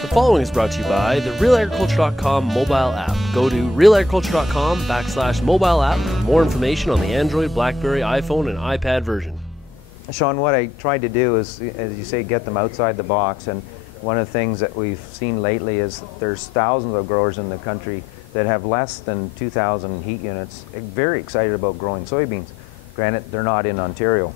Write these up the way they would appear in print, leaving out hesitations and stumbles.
The following is brought to you by the RealAgriculture.com mobile app. Go to RealAgriculture.com/mobile app for more information on the Android, BlackBerry, iPhone, and iPad version. Shaun, what I tried to do is, as you say, get them outside the box. And one of the things that we've seen lately is there's thousands of growers in the country that have less than 2,000 heat units, very excited about growing soybeans. Granted, they're not in Ontario.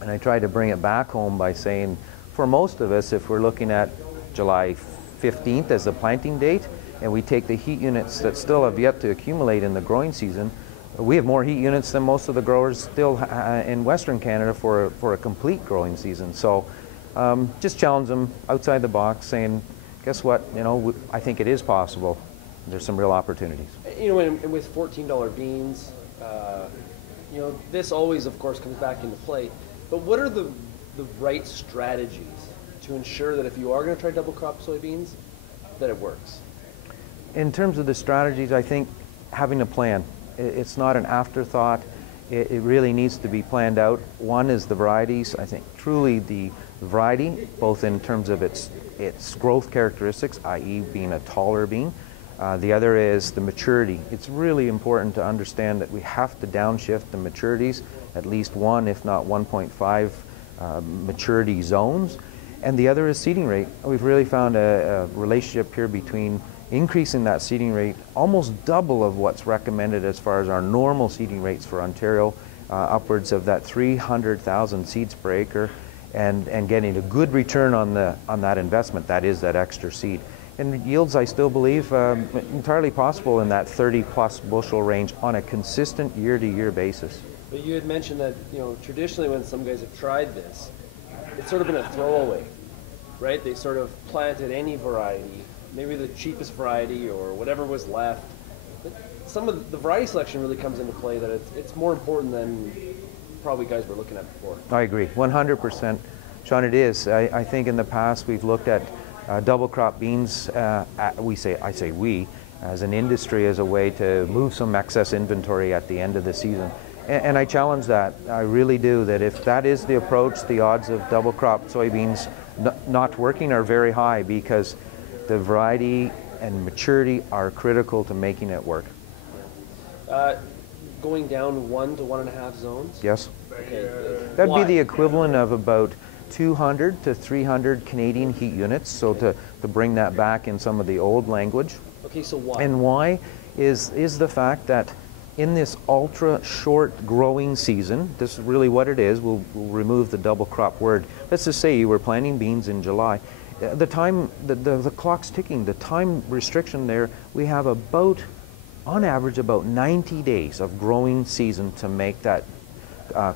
And I tried to bring it back home by saying, for most of us, if we're looking at July 15th as the planting date, and we take the heat units that still have yet to accumulate in the growing season, we have more heat units than most of the growers still in Western Canada for a complete growing season. So just challenge them outside the box, saying, guess what, I think it is possible. There's some real opportunities. And with $14 beans, this always, of course, comes back into play. But what are the right strategies to ensure that if you are going to try double crop soybeans, that it works? In terms of the strategies, I think having a plan. It's not an afterthought. It really needs to be planned out. One is the varieties. I think truly the variety, both in terms of its growth characteristics, i.e. being a taller bean. The other is the maturity. It's really important to understand that we have to downshift the maturities, at least one, if not 1.5 maturity zones. And the other is seeding rate. We've really found a relationship here between increasing that seeding rate, almost double of what's recommended as far as our normal seeding rates for Ontario, upwards of that 300,000 seeds per acre, and getting a good return on that investment. That is that extra seed. And yields, I still believe, entirely possible in that 30-plus bushel range on a consistent year-to-year basis. But you had mentioned that, traditionally when some guys have tried this, it's sort of been a throwaway, right? They sort of planted any variety, maybe the cheapest variety or whatever was left. But some of the variety selection really comes into play, that it's more important than probably guys were looking at before. I agree, 100%. Shaun, it is. I think in the past we've looked at double crop beans, I say we, as an industry, as a way to move some excess inventory at the end of the season. And I challenge that. I really do, that if that is the approach, the odds of double crop soybeans not working are very high, because the variety and maturity are critical to making it work. Going down 1 to 1.5 zones? Yes. Okay. That'd be the equivalent of about 200 to 300 Canadian heat units, so to bring that back in some of the old language. Okay, so why? And why is the fact that in this ultra short growing season, this is really what it is, we'll remove the double crop word. Let's just say you were planting beans in July. The time, the clock's ticking, the time restriction there, we have about, on average, about 90 days of growing season to make that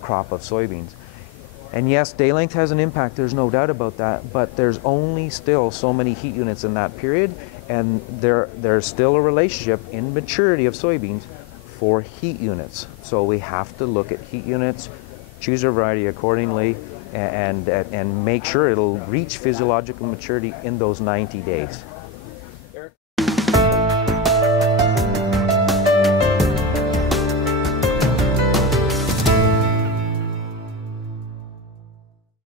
crop of soybeans. And yes, day length has an impact, there's no doubt about that, but there's only still so many heat units in that period, and there's still a relationship in maturity of soybeans for heat units. So we have to look at heat units, choose our variety accordingly, and make sure it'll reach physiological maturity in those 90 days.